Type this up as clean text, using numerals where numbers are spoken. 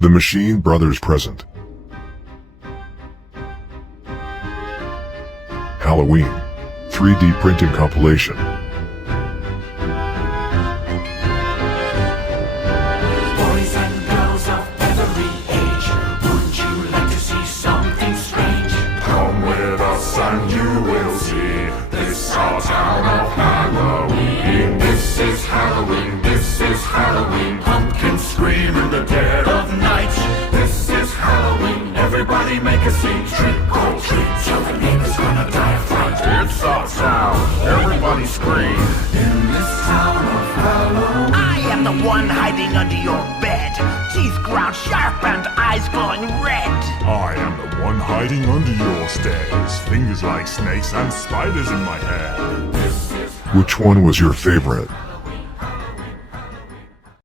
The Machine Brothers present Halloween 3D printed compilation. Boys and girls of every age, wouldn't you like to see something strange? Come with us and you will see this our town of Halloween. This is Halloween, this is Halloween. Pumpkins scream in the dead of night. This is Halloween, everybody make a scene. Trick or treat, tell the neighbors gonna die of fright. It's our town, everybody scream. In this town of Halloween, I am the one hiding under your bed, teeth ground sharp and eyes glowing red. I am the one hiding under your stairs, fingers like snakes and spiders in my hair. This is Which one was your favorite?